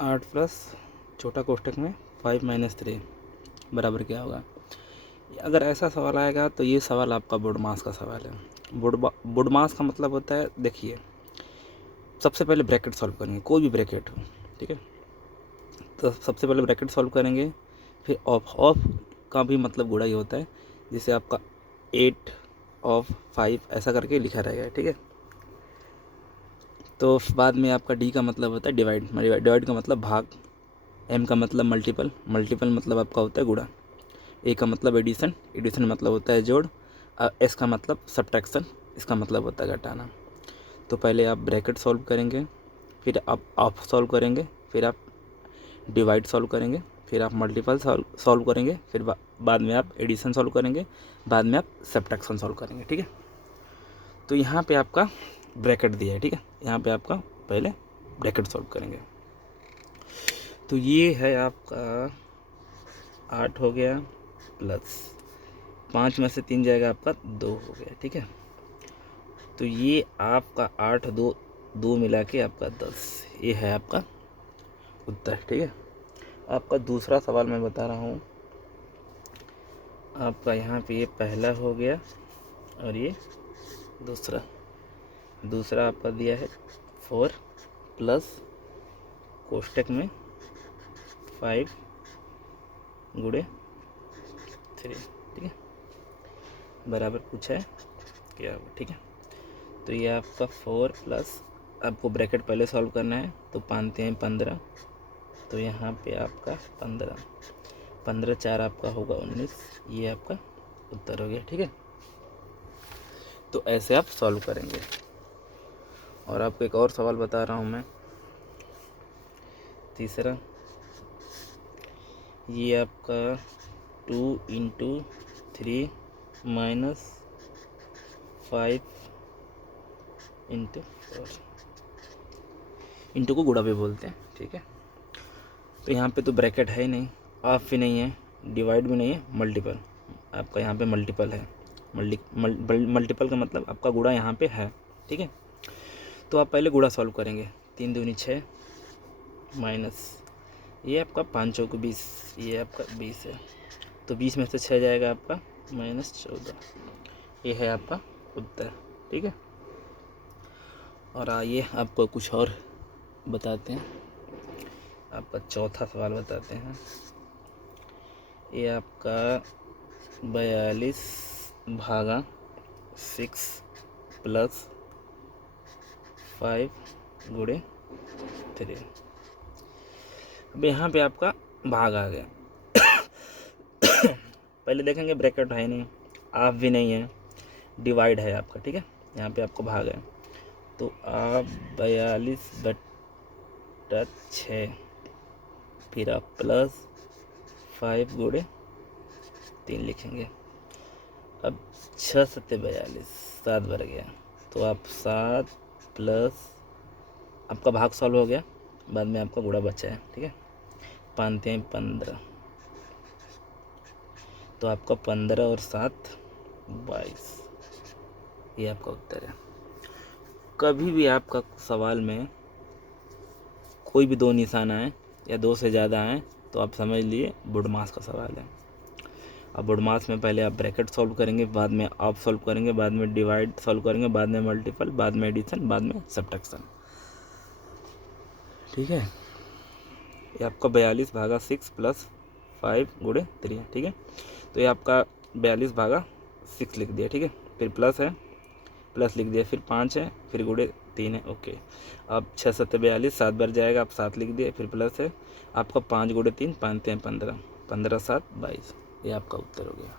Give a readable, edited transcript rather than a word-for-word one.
8 plus छोटा कोष्ठक में 5 माइनस 3 बराबर क्या होगा। अगर ऐसा सवाल आएगा तो ये सवाल आपका बोडमास का सवाल है। बोडमास का मतलब होता है, देखिए सबसे पहले ब्रैकेट सॉल्व करेंगे, कोई भी ब्रैकेट हो, ठीक है। तो सबसे पहले ब्रैकेट सॉल्व करेंगे, फिर ऑफ का भी मतलब गुणा ही होता है, जिसे आपका 8 ऑफ 5 ऐसा करके लिखा रहेगा, ठीक है। तो बाद में आपका डी का मतलब होता है डिवाइड, डिवाइड का मतलब भाग, एम का मतलब मल्टीपल, मल्टीपल मतलब आपका होता है गुणा, ए का मतलब एडिशन, एडिशन मतलब होता है जोड़, एस का मतलब सब्ट्रैक्शन, इसका मतलब होता है घटाना। तो पहले आप ब्रैकेट सॉल्व करेंगे, फिर आप ऑफ सॉल्व करेंगे, फिर आप डिवाइड सॉल्व करेंगे, फिर आप मल्टीपल सॉल्व करेंगे, फिर बाद में आप एडिशन सॉल्व करेंगे, बाद में आप सब्ट्रैक्शन सॉल्व करेंगे, ठीक है। तो यहाँ पे आपका ब्रैकेट दिया है, ठीक है। यहाँ पे आपका पहले ब्रैकेट सॉल्व करेंगे। तो ये है आपका 8 हो गया, प्लस 5 में से 3 जाएगा आपका 2 हो गया, ठीक है। तो ये आपका 8 2 मिला के आपका 10, ये है आपका उत्तर, ठीक है। आपका दूसरा सवाल मैं बता रहा हूँ, आपका यहाँ पे ये पहला हो गया और ये दूसरा आपका दिया है 4 प्लस कोष्ठक में 5 गुणे 3, ठीक है, बराबर पूछा है क्या होगा, ठीक है। तो ये आपका 4 प्लस, आपको ब्रैकेट पहले सॉल्व करना है, तो 5 हैं 15, तो यहाँ पे आपका 15 4 आपका होगा 19, ये आपका उत्तर हो गया, ठीक है। तो ऐसे आप सॉल्व करेंगे। और आपको एक और सवाल बता रहा हूँ मैं, तीसरा, ये आपका 2 इंटू 3 माइनस 5 इंटू 4, इंटू को गुणा भी बोलते हैं, ठीक है। तो यहाँ पे तो ब्रैकेट है ही नहीं, ऑफ भी नहीं है, डिवाइड भी नहीं है, मल्टीपल, आपका यहाँ पे मल्टीपल है, मल्टीपल का मतलब आपका गुणा यहाँ पे है, ठीक है। तो आप पहले गुणा सॉल्व करेंगे, 3 दूनी 6 माइनस ये आपका 5 चौक 20, ये आपका 20 है, तो 20 में से 6 जाएगा आपका माइनस 14, ये है आपका उत्तर, ठीक है। और आइए आपको कुछ और बताते हैं, आपका चौथा सवाल बताते हैं। ये आपका 42 भागा 6 प्लस 5 गुणे 3। अब यहाँ पे आपका भाग आ गया। पहले देखेंगे ब्रैकेट है नहीं, ऑफ भी नहीं है, डिवाइड है आपका, ठीक है। यहाँ पे आपको भाग है, तो आप 42/6, फिर आप प्लस 5 गुणे 3 लिखेंगे। अब 6 7 42, 7 बढ़ गया, तो आप 7 प्लस, आपका भाग सॉल्व हो गया, बाद में आपका गुणा बचा है, ठीक है। 5 3 15, तो आपका 15 और 7 22, ये आपका उत्तर है। कभी भी आपका सवाल में कोई भी 2 निशान आए या 2 से ज़्यादा आए तो आप समझ लिए बोडमास का सवाल है। अब बोडमास में पहले आप ब्रैकेट सॉल्व करेंगे, बाद में ऑफ सॉल्व करेंगे, बाद में डिवाइड सॉल्व करेंगे, बाद में मल्टीपल, बाद में एडिशन, बाद में सब्ट्रैक्शन, ठीक है। ये आपका 42 भागा 6 प्लस 5 गुणे 3 है, ठीक है। तो ये आपका 42 भागा 6 लिख दिया, ठीक है, फिर प्लस है, प्लस लिख दिया, फिर 5 है, फिर गुणे 3 है, ओके। अब 6 7 42, 7 बार जाएगा, आप 7 लिख दिए, फिर प्लस है आपका 5 गुणे 3, 5 3 15, 15 7 22, ये आपका उत्तर हो गया।